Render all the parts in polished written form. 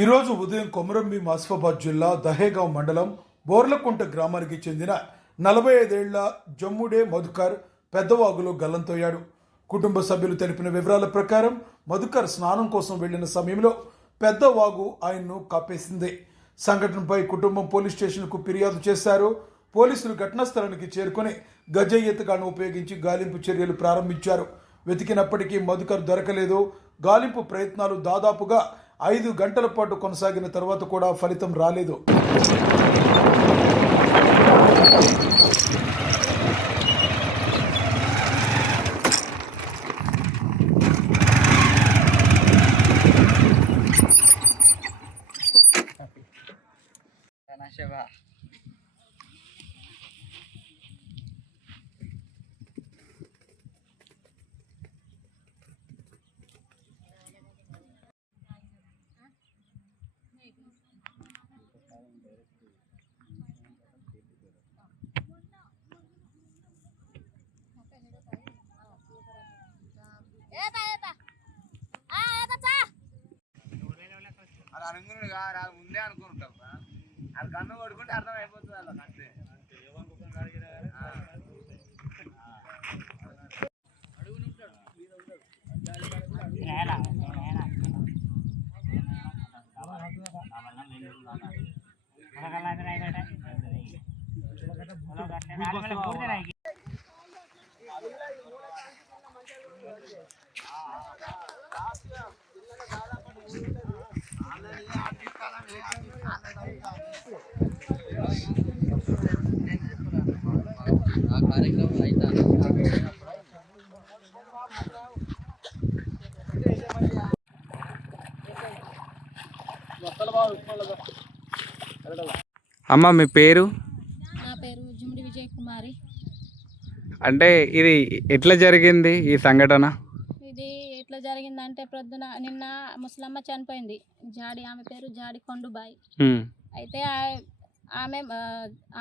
ఈరోజు ఉదయం కొమరంభీం ఆసిఫాబాద్ జిల్లా దహేగావ్ మండలం బోర్లకుంట గ్రామానికి చెందిన 45 ఏళ్ల జమ్ముడే మధుకర్ పెద్దవాగులో గల్లంతయ్యాడు. కుటుంబ సభ్యులు తెలిపిన వివరాల ప్రకారం మధుకర్ స్నానం కోసం వెళ్లిన సమయంలో పెద్దవాగు ఆయన్ను కప్పేసింది. సంఘటనపై కుటుంబం పోలీస్ స్టేషన్కు ఫిర్యాదు చేశారు. పోలీసులు ఘటనా స్థలానికి చేరుకుని గజ ఈతగాను ఉపయోగించి గాలింపు చర్యలు ప్రారంభించారు. వెతికినప్పటికీ మధుకర్ దొరకలేదు. గాలింపు ప్రయత్నాలు దాదాపుగా 5 గంటల పాటు కొనసాగిన తర్వాత కూడా ఫలితం రాలేదు. ముందే అనుకుంటాం అది కన్ను కొడుకుంటే అర్థం అయిపోతుంది వాళ్ళకి అంతే. అమ్మ మీ పేరు? నా పేరు జుమిడి విజయ్ కుమారి. అంటే ఇది ఎట్లా జరిగింది ఈ సంఘటన? ఇది ఎట్లా జరిగిందంటే నిన్న ముసలమ్మ చనిపోయింది. ఆమె పేరు జాడి కొండుబాయి. అయితే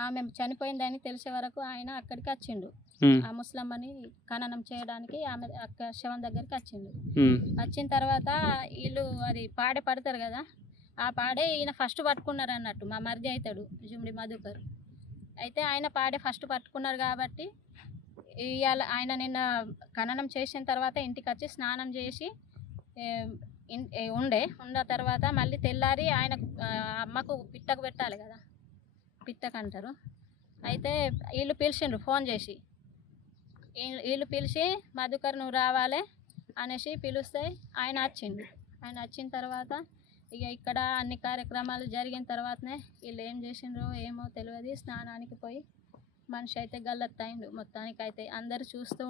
ఆమె చనిపోయిందని తెలిసే వరకు ఆయన అక్కడికి వచ్చిండు. ఆ ముసలమ్మని ఖననం చేయడానికి ఆమె శవం దగ్గరికి వచ్చిండు. వచ్చిన తర్వాత వీళ్ళు అది పాడే పడతారు కదా, ఆ పాడే ఈయన ఫస్ట్ పట్టుకున్నారు అన్నట్టు. మా మరిది అవుతాడు జుమిడి మధుకర్. అయితే ఆయన పాడే ఫస్ట్ పట్టుకున్నారు కాబట్టి ఇవాళ ఆయన నిన్న ఖననం చేసిన తర్వాత ఇంటికి వచ్చి స్నానం చేసి ఉన్న తర్వాత మళ్ళీ తెల్లారి ఆయన అమ్మకు పిట్టకు పెట్టాలి కదా, పిట్టకు అంటారు. అయితే వీళ్ళు పిలిచిండ్రు ఫోన్ చేసి. వీళ్ళు పిలిచి మధుకర్ నువ్వు రావాలి అనేసి పిలిస్తే ఆయన వచ్చిండు. ఆయన వచ్చిన తర్వాత ఇక ఇక్కడ అన్ని కార్యక్రమాలు జరిగిన తర్వాతనే వీళ్ళు ఏం చేసిండ్రో ఏమో తెలియదు. స్నానానికి పోయి మనిషి అయితే గల్లెత్తయిండు. మొత్తానికి అయితే అందరు చూస్తూ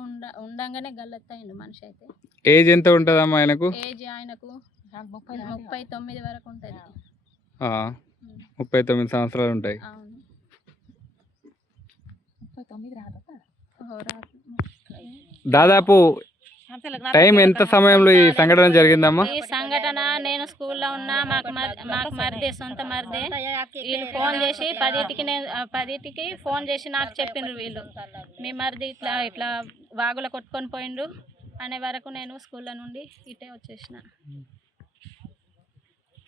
ఉండంగానే గల్లెత్తయిండు మనిషి అయితే. ఏజ్ ఎంత ఉంటుందమ్మా ఆయనకు? ఏజ్ ఆయనకు 39 వరకు ఉంటుంది. 39 సంవత్సరాలు ఉంటాయి. అవును. దాదాపు టైం ఎంత సమయంలో ఈ సంఘటన జరిగిందమ్మా? ఈ సంఘటన నేను స్కూల్లో ఉన్నా. మాకు మరిదే, సొంత మరిదే. వీళ్ళు ఫోన్ చేసి 10కి ఫోన్ చేసి నాకు చెప్పిండ్రు వీళ్ళు, మీ మరిది ఇట్లా వాగులో కొట్టుకొని పోయిండ్రు అనే వరకు నేను స్కూల్లో నుండి ఇటే వచ్చేసిన.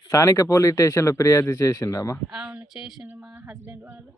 స్థానిక పోలీస్ స్టేషన్లో ఫిర్యాదు చేసిండ్రమ్మా? అవును చేసిండ్రు మా హస్బెండ్ వాళ్ళు.